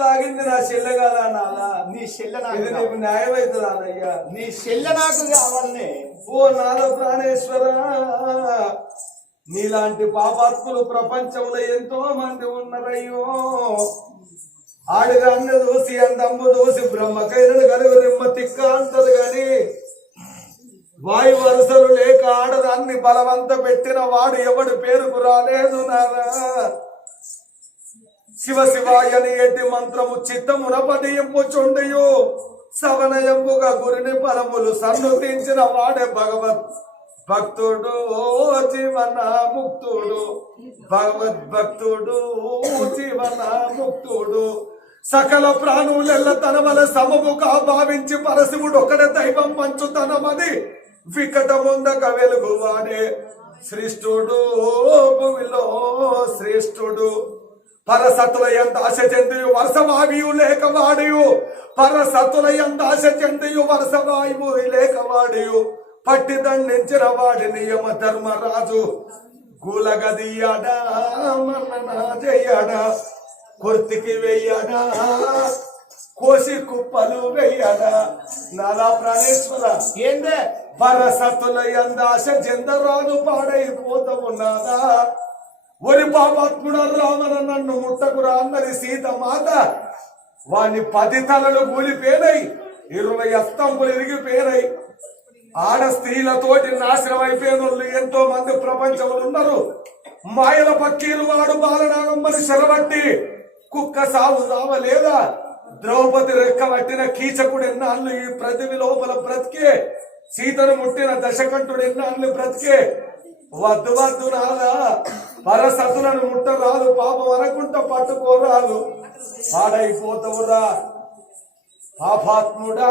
తాగింది నా చెల్లె కదా నాదా నీ చెల్లె నాకు ఇది. నీకు న్యాయమవుతుంది అన్నయ్య? నీ చెల్లె నాకు కావాలనే. ఓ నాద ప్రాణేశ్వర నీలాంటి పాపాత్ములు ప్రపంచంలో ఎంతో మంది ఉన్నారయ్యో. ఆడిదాన్ని దోసి అందమ్మ దోసి బ్రహ్మకైరను కలిగి రిమ్మ తిక్క అంటది గాని. వాయు వరుసలు లేక ఆడదాన్ని బలవంత పెట్టిన వాడు ఎవడు పేరుకు రాలేదు నారా. శివ శివాయని ఎట్టి మంత్రము చిత్తమున పదింపుచుండియు సవనయంపుగా గురిని పరములు సన్నుతించిన వాడే భగవత్ భక్తుడు జీవన ముక్తుడు భగవద్ భక్తుడు జీవన ముక్తుడు సకల ప్రాణులెల్ల తన వల సమముగా భావించి పరశివుడు ఒకడే దైవం మంచుతనమది వికటముందక వెలుగువాడే శ్రేష్ఠుడు భూమిలో శ్రేష్ఠుడు. పరసతుల ఎంత ఆశ చెందియు వర్షవాయువు లేక వాడియు పరసతుల ఎంత ఆశ చెందియు వర్షవాయువు లేక వాడియు పట్టి దండించిన వాడి నియమ ధర్మరాజు. గులగదియాడా మన్నన చెయ్యడా కొర్తికి వెయ్యడా కోసి కుప్పలు వెయ్యడా నాలా ప్రాణేశ్వర. ఏందే? పరసతుల ఎందాశ జందరాలు పాడైపోత ఉన్నదా ఒరి పాపాత్ముడు రామన నన్ను ముట్టకురా అన్నది సీత మాత వాని పది తలలు కూలిపోయినై ఇరవై అస్తంపులు ఇరిగిపోయినాయి ఆడ స్త్రీలతోటి నాశనం అయిపోయిన వాళ్ళు ఎంతో మంది ప్రపంచంలో ఉన్నారు. మాయల పక్కీలు వాడు బాలనాగమ్మని శరబట్టి కుక్క సాగు సావలేదా ద్రౌపది రెక్క పట్టిన కీచకుడు ఎన్నాళ్ళు ఈ ప్రతివి లోపల బ్రతికే? సీతను ముట్టిన దశకంఠుడు ఎన్నాళ్ళు బ్రతికే? వద్దు వద్దు రాదా పరసతులను ముట్టరాదు పాపం అనకుంటా పట్టుకోరాదు. పాడైపోతావురా. పాపాత్ముడా.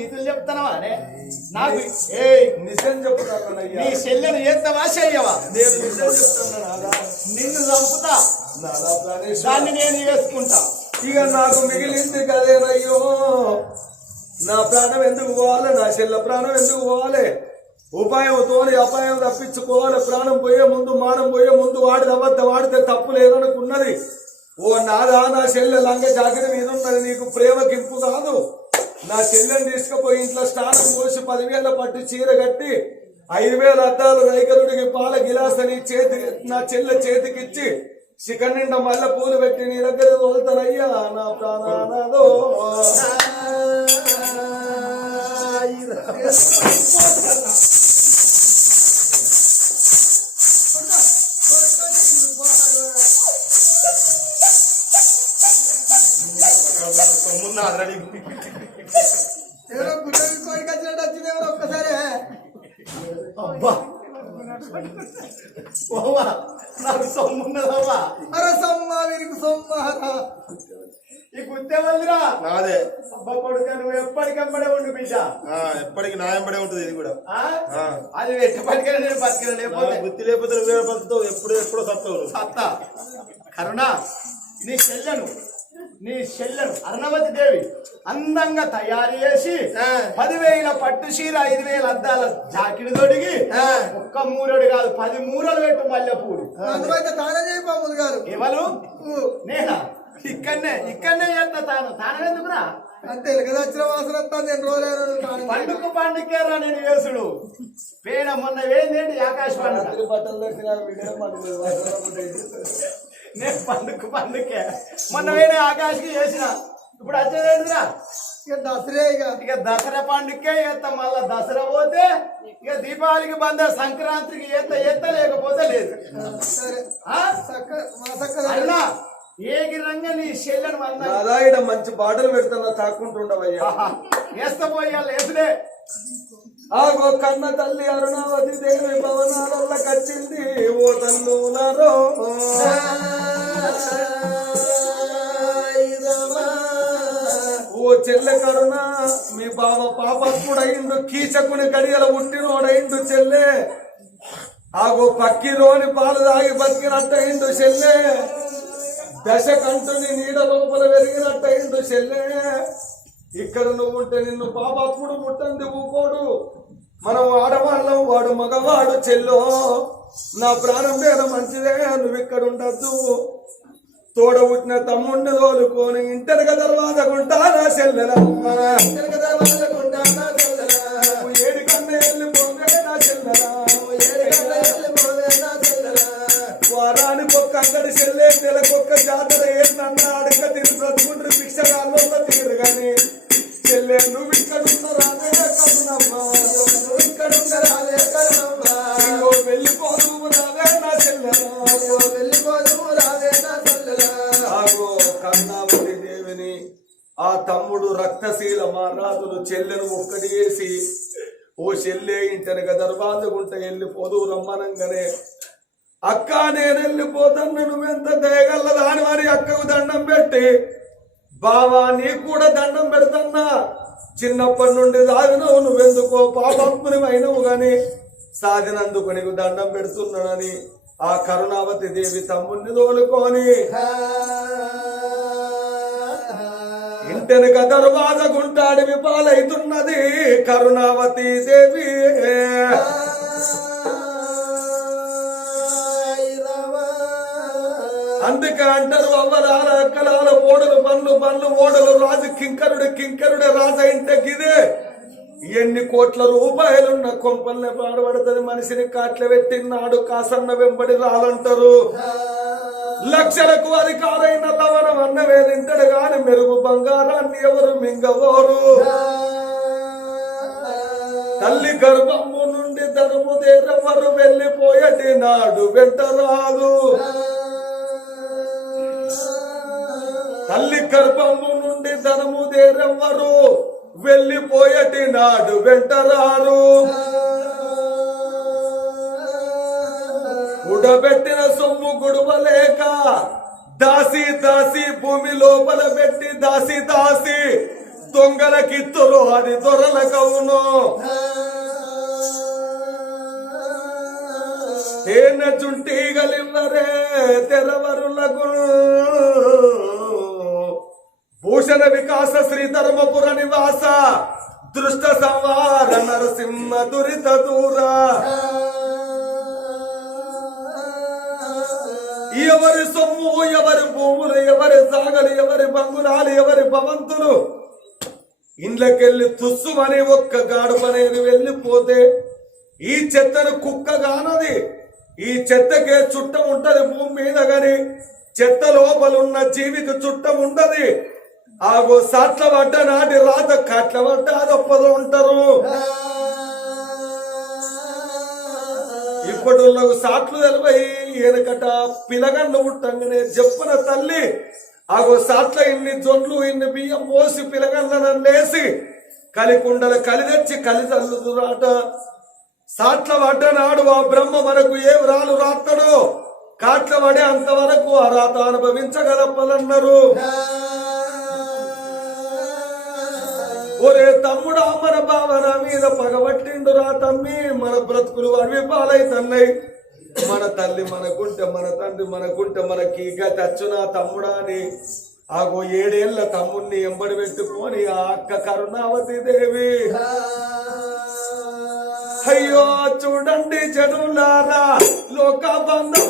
నీతులు చెప్తానవా అనే నాకు ఏయ్ నిజం చెప్తానయ్యా నీ చెల్లెను చేస్తావా చెయ్యవా నేను నిజం చెప్తాను నిన్ను చంపుతా. దాన్ని నేను వేసుకుంటా. ఇక నాకు మిగిలింది కదేనయ్యో. నా ప్రాణం ఎందుకు పోవాలి? నా చెల్ల ప్రాణం ఎందుకు పోవాలి? ఉపాయంతోని అపాయం తప్పించుకోవాలి. ప్రాణం పోయే ముందు మానం పోయే ముందు వాడి అబద్ధం వాడితే తప్పు లేదనుకున్నది. ఓ నాదా నా చెల్లె లంగ జాగ్రత్త మీద ఉన్నది. నీకు ప్రేమ కింపు కాదు. నా చెల్లెని తీసుకుపోయి ఇంట్లో స్నానం పోసి పదివేల పట్టు చీర కట్టి ఐదు వేల అద్దాలు రైకరుడికి పాల గిలాసని చేతి నా చెల్లె చేతికిచ్చి చికెన్ నిండా మళ్ళీ పూలు పెట్టి నీ దగ్గర వదులుతానయ్యా నా ప్రాణానాదో. ఎవరో వచ్చింది ఎవరో ఒక్కసారి. అబ్బా. ఓవా నాకు సొమ్మున్నదవ్వా అరే సొమ్మ వీరికి సొమ్మారా ఈ గుత్తే వల్లిరా నాదే. అబ్బా కొడుక నువ్వు ఎప్పటికెప్పడే ఉండు బిడ్డ. ఆ, ఎప్పటికి న్యాయం పడే ఉంటుంది ఇది కూడా. అది ఎట్టపటికైనా నేను బతికిన నా లేకపోతే గుత్తి లేకపోతే నువ్వే బతుకుతావు? ఎప్పుడు ఎప్పుడో సత్తావు. సత్తా. కరుణ నీ చెల్లెను. నీ చెల్లెను అరుణవతి దేవి అందంగా తయారు చేసి ఆ. పదివేల పట్టు చీర ఐదు వేల అద్దాల జాకిడి తొడిగి. ఒక్క మూరడు కాదు పది మూరలు పెట్టు మల్లెపూలు. అందువైతే తానే చేయి బాబులు గారు. ఎవరు? నేనా? ఇక్కడనే ఇక్కడనే చేస్తా తాను. తాను ఎందుకురా? అంతే కదా వచ్చిన వాసన నేను రోజు తానే పండుగ పండుగేరా నేను వేసుడు పేడ మొన్న వేందేంటి ఆకాశ నేను పండుగ పండుగ మొన్న వేరే ఆకాశకి చేసిన. ఇప్పుడు వచ్చేదేంటిరా ఇక దసరే ఇక. ఇక దసరా పండుగకే ఎత్త మళ్ళా దసరా పోతే ఇక దీపావళికి బంద సంక్రాంతికి ఎత్త ఎత్త లేకపోతే లేదు. అన్నా ఏగి రంగా నీ చెల్లెను ఈడ మంచి పాటలు పెడుతున్నా తాక్కుంటుండవయ్యా వేస్త పోయాలి వేసుడే. ఆగో కన్న తల్లి అరుణావతి దేవి భవనాల కచ్చింది ఓ తల్లులరో ఓ చెల్లె కరుణ మీ బావ పాపకుడయిండు కీచకుని గడియల ఉట్టినోడయిండు చెల్లె. ఆగో పక్కిలోని పాలు తాగి బతికినట్టయిండు చెల్లె. దశ కంటుని నీడ లోపల పెరిగినట్టయిండు చెల్లె. ఇక్కడ నువ్వు ఉంటే నిన్ను పాపాత్ముడు ముట్టంది ఊకోడు. మనం ఆడవాళ్ళం వాడు మగవాడు చెల్లో నా ప్రాణం మీద మంచిదే నువ్వు ఇక్కడ ఉండద్దు తోడ పుట్టిన తమ్ముండి తోలుకొని ఇంటనక దర్వాజ కొంటా నా చెల్లెలమ్మ దర్వాజకుంటా నా చెల్లెలా. నువ్వు ఏడు కన్నా వెళ్ళిపోతే నా చెల్లెలా ఏడు నా చెల్లెలా. వారానికి ఒక్క అంగడి చెల్లె నెలకొక్క జాతర ఏంటన్నా రక్తశీల చెల్లెను ఒక్కటి వేసి ఓ చెల్లె ఇంటనక దర్వాజగుంట వెళ్ళిపోదు రమ్మనంగానే. అక్క నేను వెళ్ళిపోతాను నువ్వెంత దయగల్ల దాని వారి అక్కకు దండం పెట్టి? బావా నీకు కూడా దండం పెడతన్నా. చిన్నప్పటి నుండి సాధినవు నువ్వెందుకో పాపాత్ముని అయినవు గాని. సాధినందుకు నీకు దండం పెడుతున్నానని ఆ కరుణావతి దేవి తమ్ముడిని తోలుకొని. ఇంటెనక దర్వాజ గుంటాడివి పాలైతున్నది కరుణావతి దేవి అందుకే అంటారు అవ్వలాల అక్కలాల ఓడలు పన్ను పన్ను ఓడలు రాజు కింకరుడు కింకరుడే రాజు ఇంటే గిదే. ఎన్ని కోట్ల రూపాయలున్న కొంపల్ని పాడబడుతుంది మనిషిని కాట్ల పెట్టినాడు కాసన్న వెంబడి రాలంటారు. లక్షలకు అధికారైన లవణం అన్న వేదింటాడు గాని మెరుగు బంగారాన్ని ఎవరు మింగవోరు తల్లి గర్భము నుండి ధర్ము దేరెవరు వెళ్ళిపోయటి నాడు వెంట రాదు. తల్లి గర్భము నుండి ధనము దేరెవ్వరు వెళ్ళిపోయటి నాడు వెంటరారు ఉడబెట్టిన సొమ్ము గుడువలేక దాసి దాసి భూమి లోపల పెట్టి దాసి దాసి దొంగలకిత్తురు అది దొరలకవును తేనె చుంటీగలివ్వరే తెరవరులకు భూషణ వికాస శ్రీ ధర్మపుర నివాస దృష్ట సంవార నరసింహ దురిత దూర. ఎవరి సొమ్ము ఎవరి భూములు ఎవరి సాగలు ఎవరి బంగులాలు ఎవరి భవంతులు. ఇండ్లకెళ్ళి తుస్సుమని ఒక్క గాడుపనేది వెళ్ళిపోతే ఈ చెత్తను కుక్క కానది ఈ చెత్తకే చుట్టం ఉంటది భూమి మీద గాని చెత్త లోపలున్న జీవికి చుట్టం ఉండదు. ఆగో సాట్ల పడ్డ నాటి రాత కట్ల పడ్డ అదొప్పదు ఉంటారు ఇప్పటిలో సాట్లు తెలివై వెనకట పిలగన్న ఉట్టంగనే చెప్పున తల్లి ఆగో సాట్ల ఇన్ని జొన్లు ఇన్ని బియ్యం పోసి పిలగన్లను లేసి కలికుండల కలి తెచ్చి కలి చల్లుదురాట సాట్ల పడ్డనాడు ఆ బ్రహ్మ మనకు ఏ రాలు రాత్తడో? కాట్ల పడే అంతవరకు ఆ రాత అనుభవించగలపలన్నారు. ఒరే తమ్ముడు మన భావన మీద పగబట్టిండు రా తమ్మి మన బ్రతుకులు అడవి పాలైతన్నాయి మన తల్లి మనకుంటే మన తండ్రి మనకుంటే మనకి గతి అచ్చునా తమ్ముడా అని. ఆగో ఏడేళ్ళ తమ్ముణ్ణి ఎంబడి పెట్టుకొని ఆ అక్క కరుణావతి దేవి. అయ్యో చూడండి చెడులారా లోక బంధం.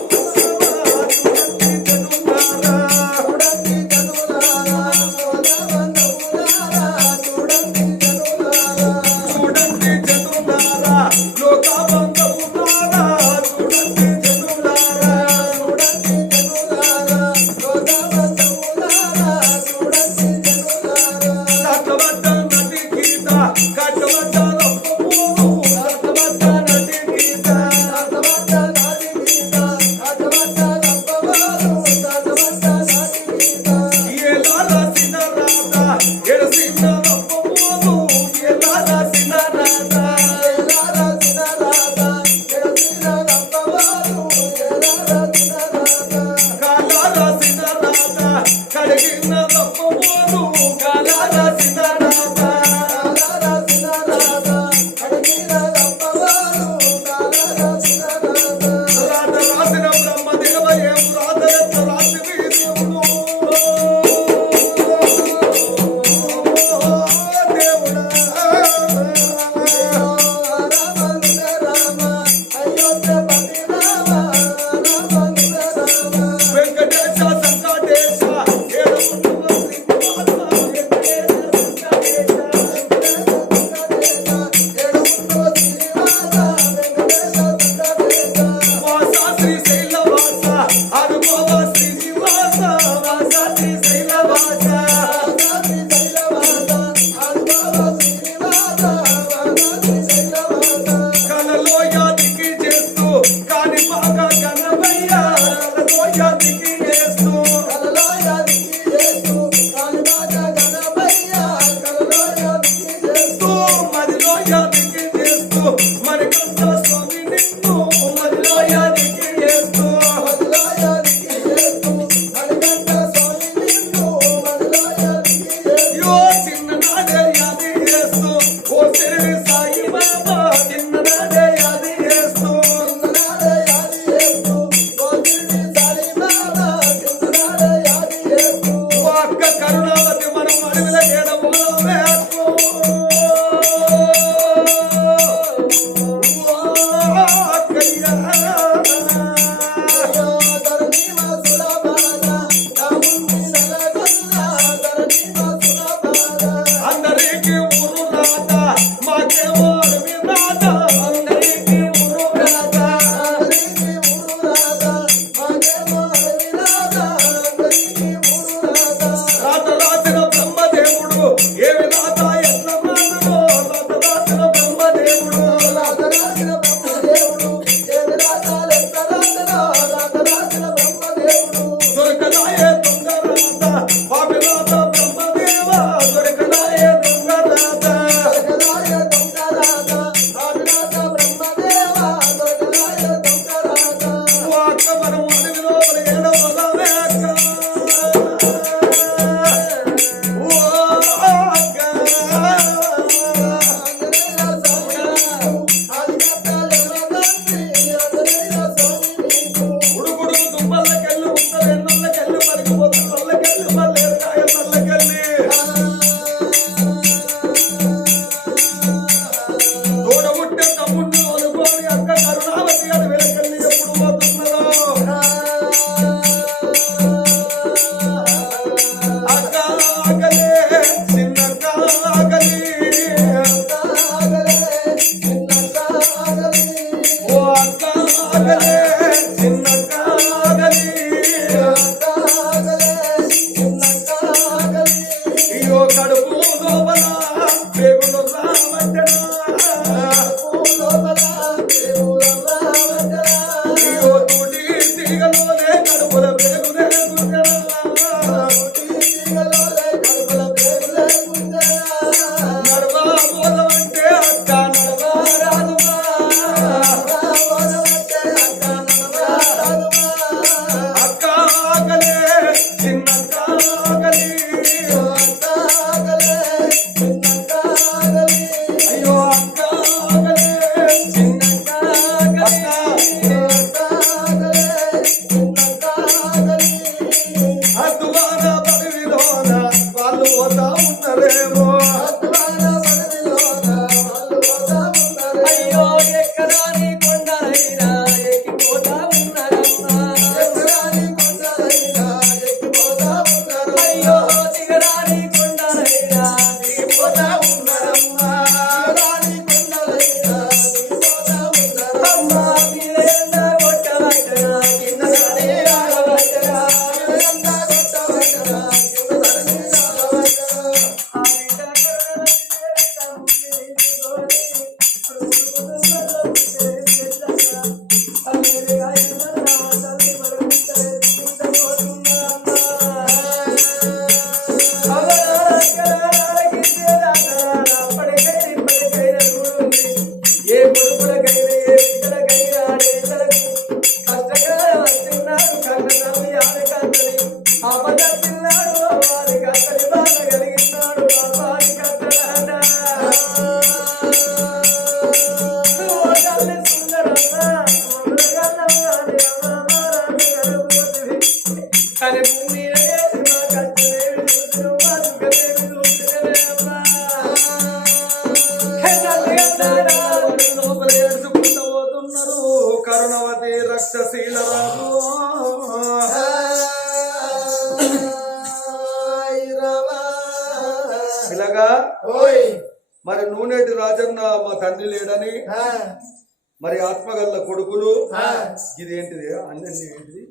ఇదేంటిది? అన్న ఏంటిది?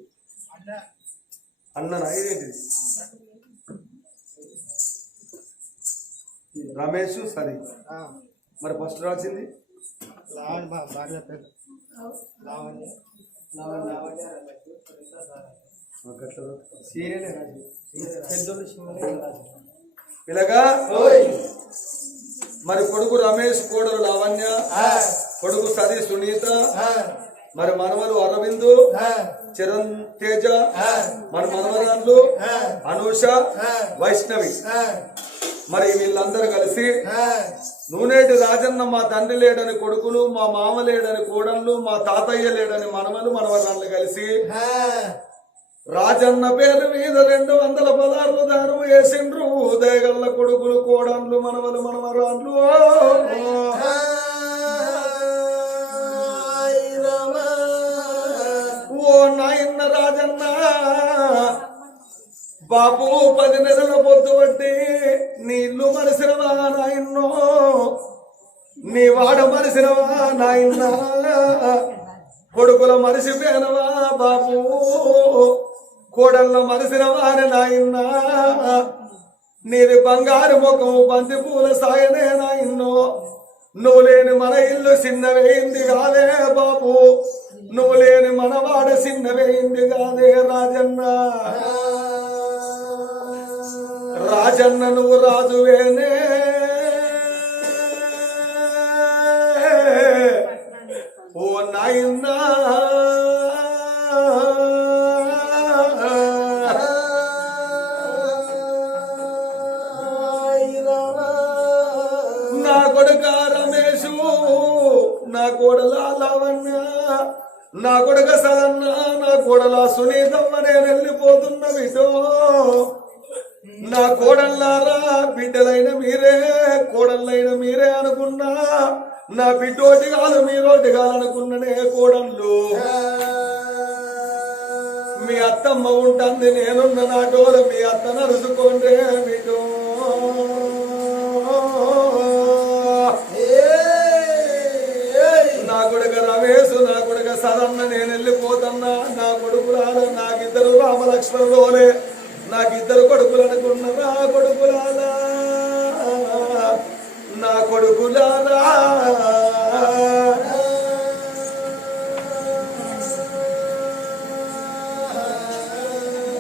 అన్న ఇదేంటిది? రమేష్ సరి. మరి ఫస్ట్ రాసింది? ఇలాగా? మరి కొడుకు రమేష్ కోడలు లావణ్య కొడుకు సరి సునీత మరి మనవలు అరవిందు చిరణ్ తేజ మన మనవరాళ్ళు అనూష వైష్ణవి. మరి వీళ్ళందరూ కలిసి నూనేటి రాజన్న మా తండ్రి లేడని కొడుకులు మా మామ లేడని కోడళ్ళు మా తాతయ్య లేడని మనవలు మనవరాళ్ళు కలిసి రాజన్న పేరు మీద రెండు వందల పదార్లు దారు వేసిండ్రు. ఉదయగల్ల కొడుకులు కోడళ్ళు మనవలు మనవరాళ్ళు. నాయన్న రాజన్న. బాపు పది నెలల పొద్దు పట్టి నీ ఇల్లు మరిసినవా నాయన్నో? నీ వాడ మరిసినవా నాయన్న? కొడుకుల మరిసిపోయినవా బాపు? కోడళ్ళ మరిసినవా అని నాయన్న? నీది బంగారు ముఖం బంతి పూల సాయనే నాయన్నో. నువ్వు లేని మన ఇల్లు చిన్నవేయింది కాదే బాబు నువ్వు లేని మన వాడ చిన్నవేయింది కాదే రాజన్న. రాజన్న నువ్వు రాజువేనే. ఓ నాయన్నా. నా కొడుకా నా కోడల లావన్న నా కొడక సదన్న నా కోడల సునీతమ్మ నేను వెళ్ళిపోతున్న బిడ్డో. నా కోడల్లారా బిడ్డలైన మీరే కోడళ్ళైన మీరే అనుకున్నా నా బిడ్డోటి కాదు మీరోటి కాదనుకున్ననే కోడళ్ళు. మీ అత్తమ్మ ఉంటుంది నేనున్న నా డోలు మీ అత్త నరుచుకోండి బిడ్డో. కొడుక రమేష్ నా కొడుక సదన్న నేను వెళ్ళిపోతున్నా. నా కొడుకులాల నాకిద్దరు రామలక్ష్మణులోనే. నాకిద్దరు కొడుకులు అనుకున్న నా కొడుకులాల నా కొడుకులారా?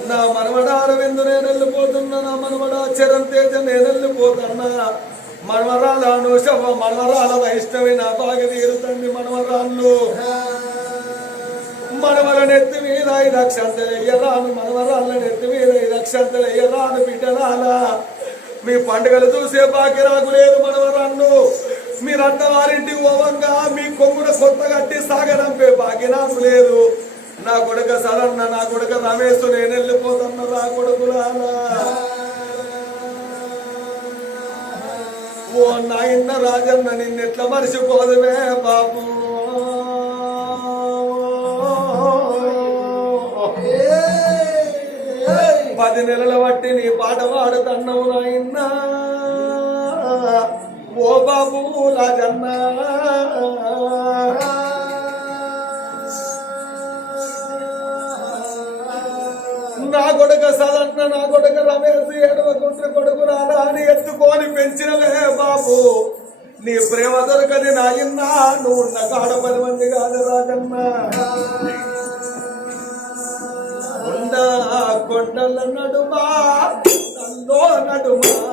నా మనవడ విందు నేను వెళ్ళిపోతున్నా. నా మనవడా చరణ్ తేజ నేను వెళ్ళిపోతున్నా. మనవరాలు అనుషవ మనవరాల వైష్ణవి నా బాగా తీరుతండి మనవరాళ్ళు మనవల నెత్తి మీద ఐదు అక్షంతలు ఎయ్యరాను మనవరాళ్ళ నెత్తి మీద ఐదు అక్షంతలు ఎయ్యరాను బిడ్డరాలా మీ పండుగలు చూసే భాగ్యరాకు లేదు మనవరాళ్ళు. మీరంతా వారింటికి పోవంగా మీ కొమ్మున కొత్త కట్టి సాగరంపే నాకు లేదు నా కొడుక సరన్న నా కొడుక రమేష్ నేను వెళ్ళిపోతున్నా నా కొడుకులాలా. ఓ నాయన్న రాజన్న నిన్నెట్లా మర్చిపోదువే బాబు? పది నెలల బట్టి నీ పాట పాడుతున్నావు నాయన్న. ఓ బాబు రాజన్న. కొడుక సాధారణ నా కొడుక రమేష్ ఎడవకుంట్ర కొడుకు రాలా అని ఎత్తుకొని పెంచినవే బాబు. నీ ప్రేమ దొరకని నాయన్నా నువ్వు ఉన్న కాడ పది మంది కాదు రాజన్న. కొండ కొండల నడుమా నడుమా.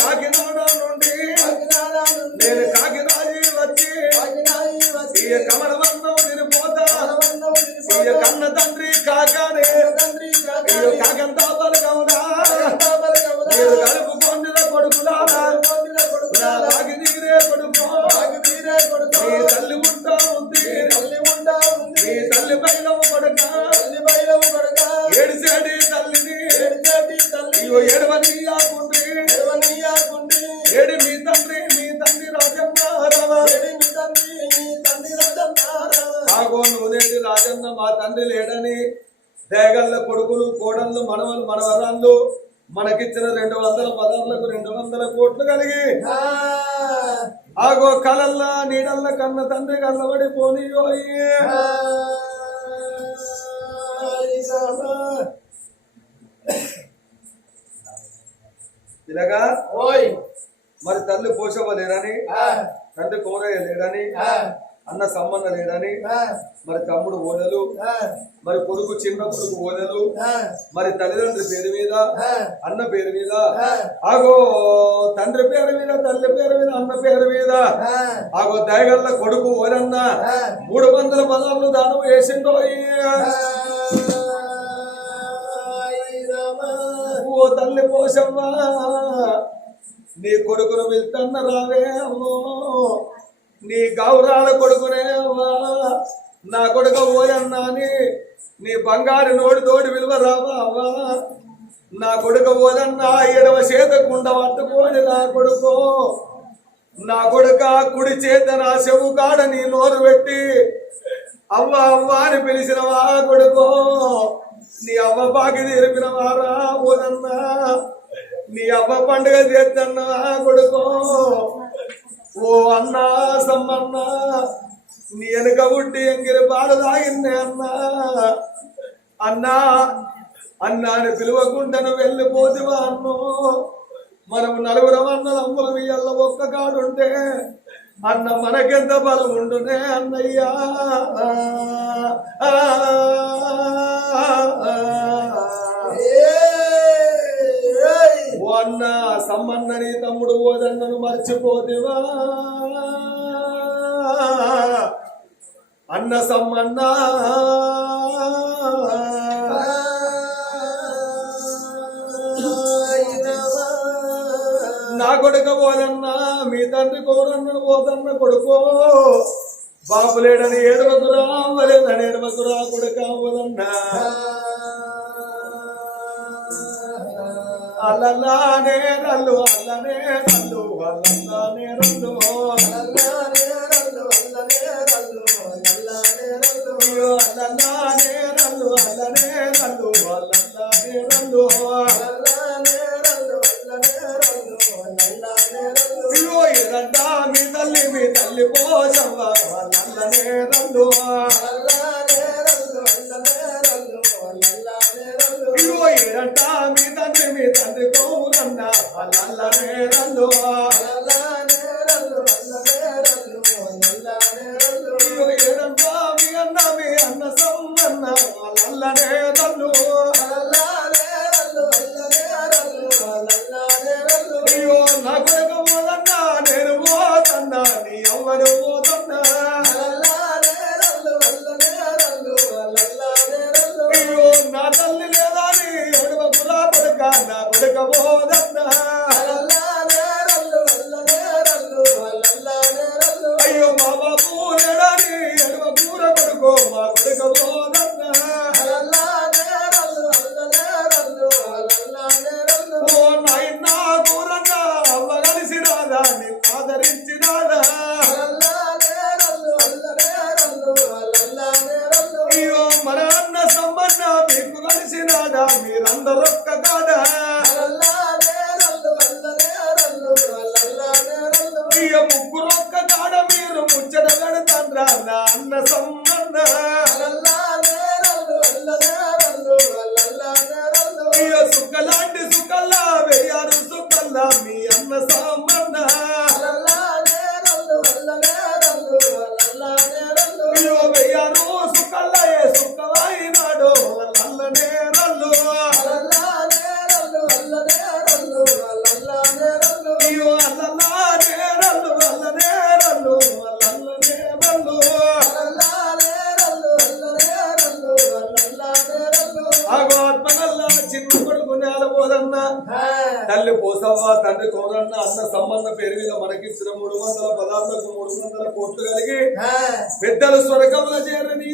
కాకినాడ నుండి నేను కాకినాడి వచ్చి వినిపోతా ఇయ కన్న తండ్రి కాకానే కోట్లు కలిగి ఆగో కలల్లా నీడల్ల కన్న తండ్రి కళ్ళబడి పోనీయోయి ఇలాగా? ఓయ్. మరి తల్లి పోషవ్వలేడని తండ్రి కోరయ్య లేడని అన్న సంబంధ లేడని మరి తమ్ముడు ఓదలు మరి కొడుకు చిన్న కొడుకు ఓదలు మరి తల్లిదండ్రి పేరు మీద అన్న పేరు మీద ఆగో తండ్రి పేరు మీద తల్లి పేరు మీద అన్న పేరు మీద ఆగో దయగల్ల కొడుకు ఓరన్న మూడు వందల పదాలు దానం వేసిండో ఓ తల్లి పోషవ్వా నీ కొడుకును వెళ్తన్న రావే అమ్మో. నీ గౌరాల కొడుకునే నా కొడుకు ఓలన్నాని అని నీ బంగారు నోడి తోడి విలువ రావా నా కొడుకు ఓదన్నా ఎడవ చేత కుండ నా కొడుకు. నా కొడుక కుడి చేత నా చెవు కాడ నీ నోరు పెట్టి అవ్వ అవ్వ అని పిలిచినవా కొడుకు? నీ అవ్వ పాకి తీరిపిన వారా ఓదన్నా నీ అవ్వ పండుగ చేద్దన్నా కొడుకో? ఓ అన్నా సమ్మన్నా నీ వెనుక పుట్టి ఎంగిరి పాలు అన్నా. అన్నా అన్నా అని పిలువకుండా వెళ్ళిపోతివా అన్నో. మనం నలుగురం అన్నదమ్ముల ఇయ్యాల ఒక్క కాడుంటే అన్న మనకెంత బలం ఉండునే అన్నయ్యా. అన్న సమ్మన్నని తమ్ముడు ఓదన్నను మర్చిపోతివా అన్న సమ్మన్న. నా కొడుక పోదన్నా మీ తండ్రి కోరన్న పోదన్న కొడుకో. బాపులేడని ఏడవకురా వలేదని ఏడవకురా కొడుక పోదన్నా. అల్లనే రల్లు అల్లనే రల్లు అల్లనే రల్లు అయ్యో అల్లనే రల్లు అల్లనే రల్లు అల్లనే రల్లు అయ్యో ఎదంట మీ తల్లి మీ తల్లి పోషవ్వ అల్లనే రల్లు అయ్యో కందుకోరన్న అల్లల్ల నేరల్లో అల్లల్ల నేరల్లో అల్ల నేరల్లో అల్లల్ల నేరల్లో ఏరమ్మ మీ అన్న సమ్మన్న అల్లల్ల నేరల్లో అయ్య ముగ్గురొక్క కాడ మీరు ముచ్చట తండ్రా అన్న సమ్మన్న. సుఖలాంటి సుఖల్లా వేయారు సుఖల్లా మీ అన్న సమ్మ తండ్రి పోసావా తండ్రి కోరన్న అన్న సంబంధ పేరు మీద మనకి ఇచ్చిన మూడు వందల పదార్థకు మూడు వందల కోట్లు కలిగి పెద్దలు స్వర్గంలో చేరని